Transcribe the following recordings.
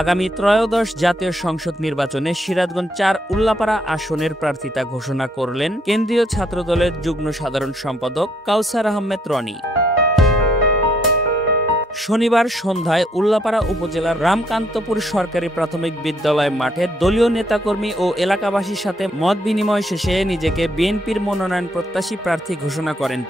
আগামী ত্রয়োদশ জাতীয় সংসদ নির্বাচনে সিরাজগঞ্জ ৪ উল্লাপাড়া আসনের প্রার্থিতা ঘোষণা করলেন কেন্দ্রীয় ছাত্রদলের যুগ্ম সাধারণ সম্পাদক কাউসার আহমেদ রনি। শনিবার সন্ধ্যায় উল্লাপাড়া উপজেলার রামকান্তপুর সরকারি প্রাথমিক বিদ্যালয় মাঠে দলীয় নেতাকর্মী ও এলাকাবাসীর সাথে মত বিনিময় শেষে নিজেকে বিএনপির মনোনয়ন প্রত্যাশী প্রার্থী ঘোষণা করেন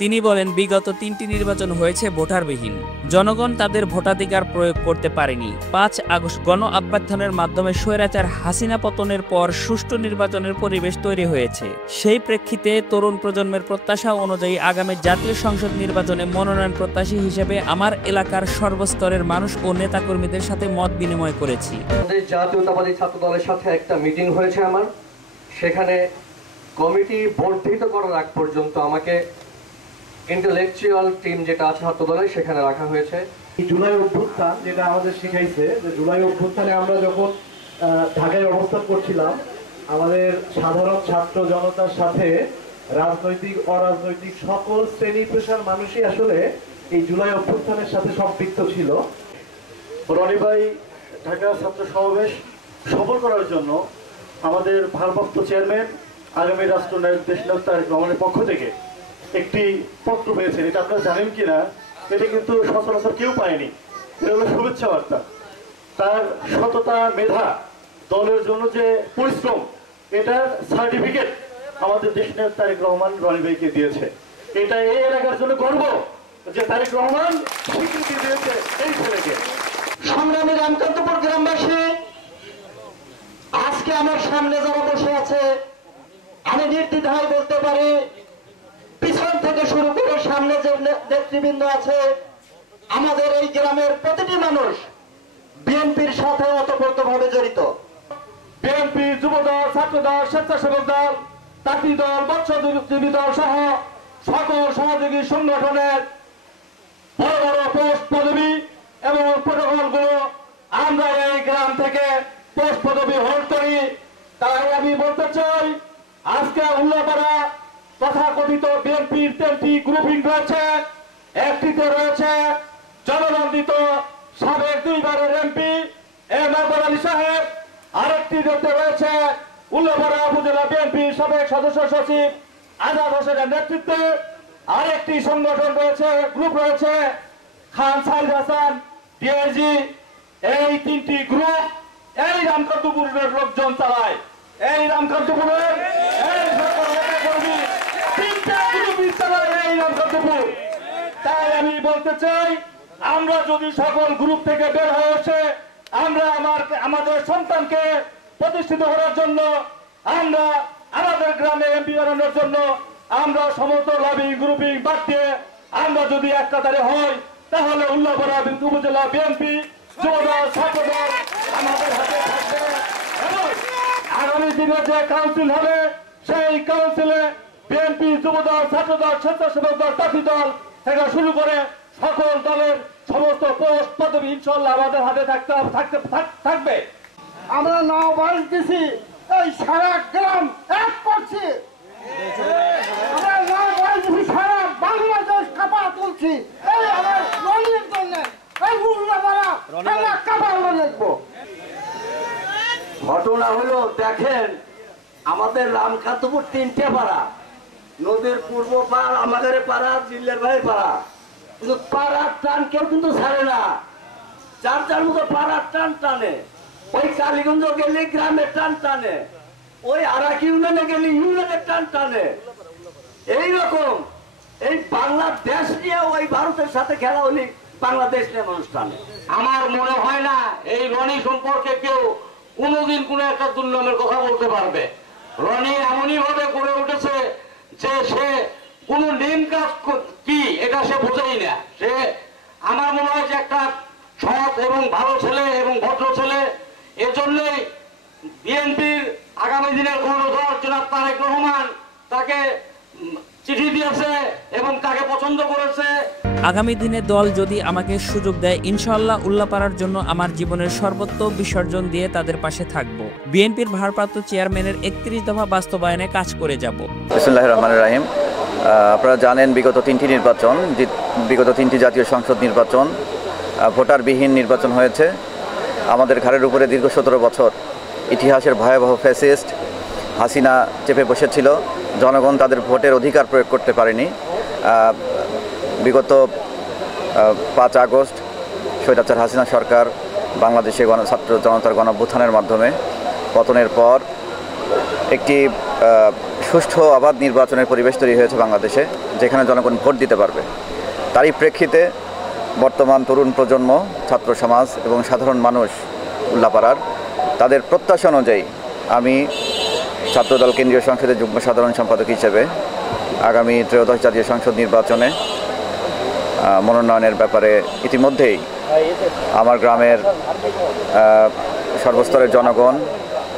তিনি বলেন, বিগত ৩টি নির্বাচন হয়েছে ভোটারবিহীন। জনগণ তাদের ভোটাধিকার প্রয়োগ করতে পারেনি। ৫ আগস্ট গণ অভ্যুত্থানের মাধ্যমে স্বৈরাচার হাসিনা পতনের পর সুষ্ঠু নির্বাচনের পরিবেশ তৈরি হয়েছে। সেই প্রেক্ষিতে তরুণ প্রজন্মের প্রত্যাশা অনুযায়ী আগামী জাতীয় সংসদ নির্বাচনে মনোনয়ন প্রত্যাশী হিসেবে আমার এলাকার সর্বস্তরের মানুষ ও নেতাকর্মীদের সাথে মত বিনিময় করেছি। জাতীয়তাবাদী ছাত্র দলের সাথে একটা মিটিং হয়েছে আমার, সেখানে কমিটি বর্ধিত করার আগ পর্যন্ত আমাকে ইন্টেলেকচুয়াল টিম যেটা আছে ছাত্র দলের সেখানে রাখা হয়েছে। জুলাই অভ্যুত্থান যেটা আমাদের শিখাইছে যে জুলাই অভ্যুত্থানে আমরা যখন ঢাকায় অবস্থান করছিলাম, আমাদের সাধারণ ছাত্র জনতার সাথে রাজনৈতিক অরাজনৈতিক সকল শ্রেণী পেশার মানুষই আসলে এই জুলাই অভ্যুত্থানের সাথে সম্পৃক্ত ছিল। রনি ভাই ঢাকা ছাত্র সমাবেশ সফল করার জন্য আমাদের ভারপ্রাপ্ত চেয়ারম্যান আগামী রাষ্ট্রনায়ক দেশনায়ক তারেক রহমানের পক্ষ থেকে একটি পত্র পেয়েছেন। এটা আপনারা জানেন কিনা, এটা কিন্তু সচরাচর কেউ পায়নি। এটা হলো শুভেচ্ছা বার্তা। তার সততা, মেধা, দলের জন্য যে পরিশ্রম, এটার সার্টিফিকেট আমাদের দেশনায়ক তারেক রহমান রনি ভাইকে দিয়েছে। এটা এই এলাকার জন্য গর্ব যে তারেক রহমান স্বীকৃতি দিয়েছে এই ছেলেকে। সংগ্রামী রামকান্তপুর গ্রামবাসী, আজকে আমার সামনে যারা বসে আছে, আমি নির্দ্বিধায় বলতে পারি, পিছন থেকে শুরু করে সামনে যে নেতৃবৃন্দ আছে, আমাদের এই গ্রামের প্রতিটি মানুষ বিএনপির সাথে ওতপ্রোতভাবে জড়িত। বিএনপি, যুবদল, ছাত্রদল, স্বেচ্ছাসেবক দল, তাঁতি দল, মৎস্যজীবী দল সহ সকল সহযোগী সংগঠনের বড় বড় পোস্ট পদবি এবং প্রোটোকলগুলো আমরা এই গ্রাম থেকে পোস্ট পদবি হোল্ড করি। তাই আমি বলতে চাই, আজকে উল্লাপাড়া তথাকথিত বিএনপির 3টি গ্রুপিং রয়েছে। একটিতে রয়েছে জননন্দিত সাবেক 2 বারের এমপি এম আকবর আলী সাহেব, আরেকটিতে রয়েছে উল্লাপাড়া উপজেলা বিএনপির সাবেক সদস্য সচিব আজাদ হোসেনের নেতৃত্বে আরেকটি সংগঠন রয়েছে, গ্রুপ রয়েছে খান সাইদ হাসান ডিআইজি। এই 3টি গ্রুপ এই রামকান্তপুরের লোকজন চালায়। এই রামকান্তপুরের তাই আমি বলতে চাই, আমরা যদি সকল গ্রুপ থেকে বের হয়ে এসে আমরা আমাদের সন্তানকে প্রতিষ্ঠিত করার জন্য, আমরা আমাদের গ্রামে এমপি বানানোর জন্য আমরা সমস্ত লবিং গ্রুপিং বাদ দিয়ে আমরা যদি এক কাতারে হই, তাহলে উল্লাপাড়া উপজেলা বিএনপি, যুবদল, ছাত্রদল আমাদের হাতে থাকবে এবং আগামী দিনে যে কাউন্সিল হবে সেই কাউন্সিলে বিএনপি, যুবদল, ছাত্রদল, স্বেচ্ছাসেবক দল, তাঁতি দল থেকে শুরু করে সকল দলের সমস্ত পোস্ট পদবি ইনশাআল্লাহ আমাদের হাতে থাকবে। আমরা নাও বাড়ি দিছি, এই সারা গ্রাম এক করছি, আমরা নাও বাড়ি দিছি, সারা বাংলাদেশ কাপা তুলছি এই আমার রনির জন্য। এই উল্লাপাড়া আমরা কাপা দেখবো। ঘটনা হলো, দেখেন আমাদের রামকান্তপুর 3টে পাড়া, নদীর পূর্ব পাড় আমাদের পাড়া, জিল্লের ভাইয়ের পাড়া, কিন্তু পাড়ার টান কেউ কিন্তু ছাড়ে না। যার যার মতো পাড়ার টান টানে। ওই কালীগঞ্জ গেলে গ্রামের টান টানে, ওই আরাক ইউনিয়নে গেলে ইউনিয়নের টান টানে। এইরকম এই বাংলাদেশ নিয়ে ওই ভারতের সাথে খেলা হলে বাংলাদেশ নিয়ে মানুষ টানে। আমার মনে হয় না এই রনি সম্পর্কে কেউ কোনোদিন কোন একটা দুর্নামের কথা বলতে পারবে। রনি এমনই ভাবে গড়ে উঠেছে যে সে কোন নিম কাজ কি এটা সে বোঝেই না। সে আমার মনে হয় যে একটা সৎ এবং ভালো ছেলে এবং ভদ্র ছেলে। এজন্যই বিএনপির আগামী দিনের গণদল জনাব তারেক রহমান তাকে চিঠি দিয়েছে এবং তাকে পছন্দ করেছে। আগামী দিনে দল যদি আমাকে সুযোগ দেয়, ইনশাআল্লাহ উল্লাপাড়ার জন্য আমার জীবনের সর্বোচ্চ বিসর্জন দিয়ে তাদের পাশে থাকব। বিএনপির ভারপ্রাপ্ত চেয়ারম্যানের 31 দফা বাস্তবায়নে কাজ করে যাব। বিসমিল্লাহির রহমানির রহিম। আপনারা জানেন বিগত 3টি নির্বাচন, বিগত 3টি জাতীয় সংসদ নির্বাচন ভোটারবিহীন নির্বাচন হয়েছে। আমাদের ঘাড়ের উপরে দীর্ঘ 17 বছর ইতিহাসের ভয়াবহ ফ্যাসিস্ট হাসিনা চেপে বসেছিল। জনগণ তাদের ভোটের অধিকার প্রয়োগ করতে পারেনি। বিগত 5 আগস্ট স্বৈরাচার হাসিনা সরকার বাংলাদেশে ছাত্র জনতার গণঅভ্যুত্থানের মাধ্যমে পতনের পর একটি সুষ্ঠু অবাধ নির্বাচনের পরিবেশ তৈরি হয়েছে বাংলাদেশে, যেখানে জনগণ ভোট দিতে পারবে। তারই প্রেক্ষিতে বর্তমান তরুণ প্রজন্ম, ছাত্র সমাজ এবং সাধারণ মানুষ উল্লাপাড়ার তাদের প্রত্যাশা অনুযায়ী আমি ছাত্রদল কেন্দ্রীয় সংসদের যুগ্ম সাধারণ সম্পাদক হিসেবে আগামী ত্রয়োদশ জাতীয় সংসদ নির্বাচনে মনোনয়নের ব্যাপারে ইতিমধ্যেই আমার গ্রামের সর্বস্তরের জনগণ,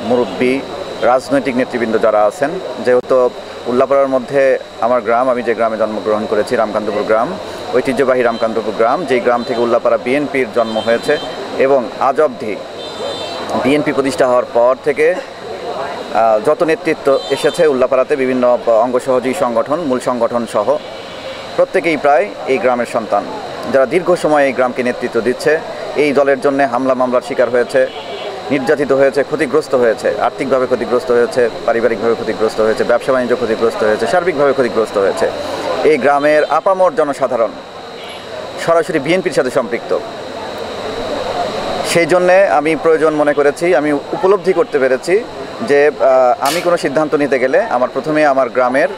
মুরব্বী, রাজনৈতিক নেতৃবৃন্দ যারা আছেন, যেহেতু উল্লাপাড়ার মধ্যে আমার গ্রাম, আমি যে গ্রামে জন্মগ্রহণ করেছি রামকান্তপুর গ্রাম, ঐতিহ্যবাহী রামকান্তপুর গ্রাম, যেই গ্রাম থেকে উল্লাপাড়া বিএনপির জন্ম হয়েছে এবং আজ অবধি বিএনপি প্রতিষ্ঠা হওয়ার পর থেকে যত নেতৃত্ব এসেছে উল্লাপাড়াতে, বিভিন্ন অঙ্গ সহযোগী সংগঠন, মূল সংগঠন সহ প্রত্যেকেই প্রায় এই গ্রামের সন্তান, যারা দীর্ঘ সময় এই গ্রামকে নেতৃত্ব দিচ্ছে। এই দলের জন্য হামলা মামলার শিকার হয়েছে, নির্যাতিত হয়েছে, ক্ষতিগ্রস্ত হয়েছে, আর্থিকভাবে ক্ষতিগ্রস্ত হয়েছে, পারিবারিকভাবে ক্ষতিগ্রস্ত হয়েছে, ব্যবসা বাণিজ্য ক্ষতিগ্রস্ত হয়েছে, সার্বিকভাবে ক্ষতিগ্রস্ত হয়েছে। এই গ্রামের আপামর জনসাধারণ সরাসরি বিএনপির সাথে সম্পৃক্ত। সেই জন্যে আমি প্রয়োজন মনে করেছি, আমি উপলব্ধি করতে পেরেছি যে আমি কোনো সিদ্ধান্ত নিতে গেলে আমার প্রথমে আমার গ্রামের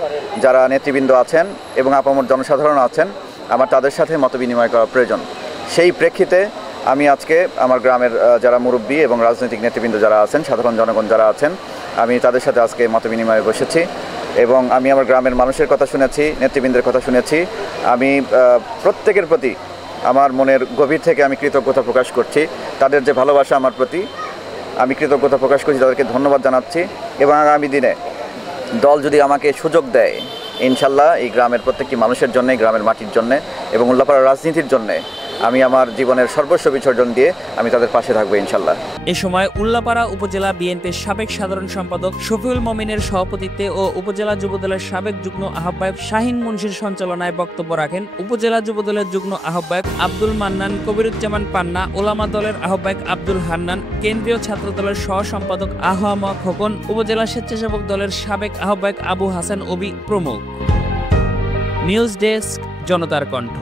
যারা নেতৃবৃন্দ আছেন এবং আপামর জনসাধারণ আছেন, আমার তাদের সাথে মত বিনিময় করা প্রয়োজন। সেই প্রেক্ষিতে আমি আজকে আমার গ্রামের যারা মুরব্বী এবং রাজনৈতিক নেতৃবৃন্দ যারা আছেন, সাধারণ জনগণ যারা আছেন, আমি তাদের সাথে আজকে মত বিনিময়ে বসেছি এবং আমি আমার গ্রামের মানুষের কথা শুনেছি, নেতৃবৃন্দের কথা শুনেছি। আমি প্রত্যেকের প্রতি আমার মনের গভীর থেকে আমি কৃতজ্ঞতা প্রকাশ করছি। তাদের যে ভালোবাসা আমার প্রতি, আমি কৃতজ্ঞতা প্রকাশ করছি, তাদেরকে ধন্যবাদ জানাচ্ছি। এবং আগামী দিনে দল যদি আমাকে সুযোগ দেয়, ইনশাল্লাহ এই গ্রামের প্রত্যেকটি মানুষের জন্য, গ্রামের মাটির জন্য এবং উল্লাপাড়ার রাজনীতির জন্যে আমি আমার জীবনের সর্বস্ব বিসর্জন দিয়ে আমি তাদের পাশে থাকবো ইনশাল্লাহ। এ সময় উল্লাপাড়া উপজেলা বিএনপির সাবেক সাধারণ সম্পাদক শফিউল মমিনের সভাপতিত্বে ও উপজেলা যুবদলের সাবেক যুগ্ম আহ্বায়ক শাহিন মুন্সির সঞ্চালনায় বক্তব্য রাখেন উপজেলা যুবদলের যুগ্ম আহ্বায়ক আব্দুল মান্নান, কবিরুজ্জামান পান্না, ওলামা দলের আহ্বায়ক আব্দুল হান্নান, কেন্দ্রীয় ছাত্র দলের সহ সম্পাদক আহমদ খোকন, উপজেলা স্বেচ্ছাসেবক দলের সাবেক আহ্বায়ক আবু হাসান অবি প্রমুখ। নিউজ ডেস্ক, জনতার কণ্ঠ।